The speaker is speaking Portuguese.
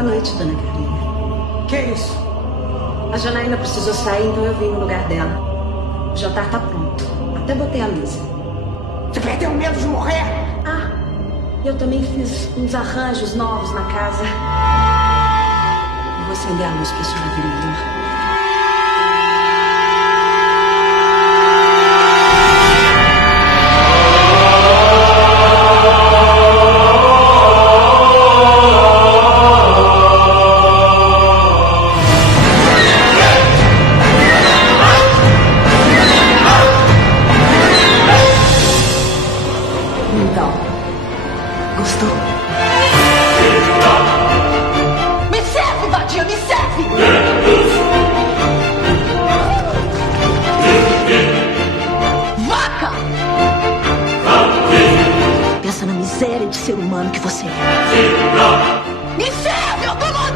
Boa noite, dona Carlinha. Que é isso? A Janaína precisou sair, então eu vim no lugar dela. O jantar tá pronto. Até botei a mesa. Você perdeu medo de morrer? Ah, eu também fiz uns arranjos novos na casa. Eu vou acender a luz pra senhora ver melhor. Então, gostou? Me serve, vadia, me serve! Vaca! Pensa na miséria de ser humano que você é. Me serve, eu tô morrendo!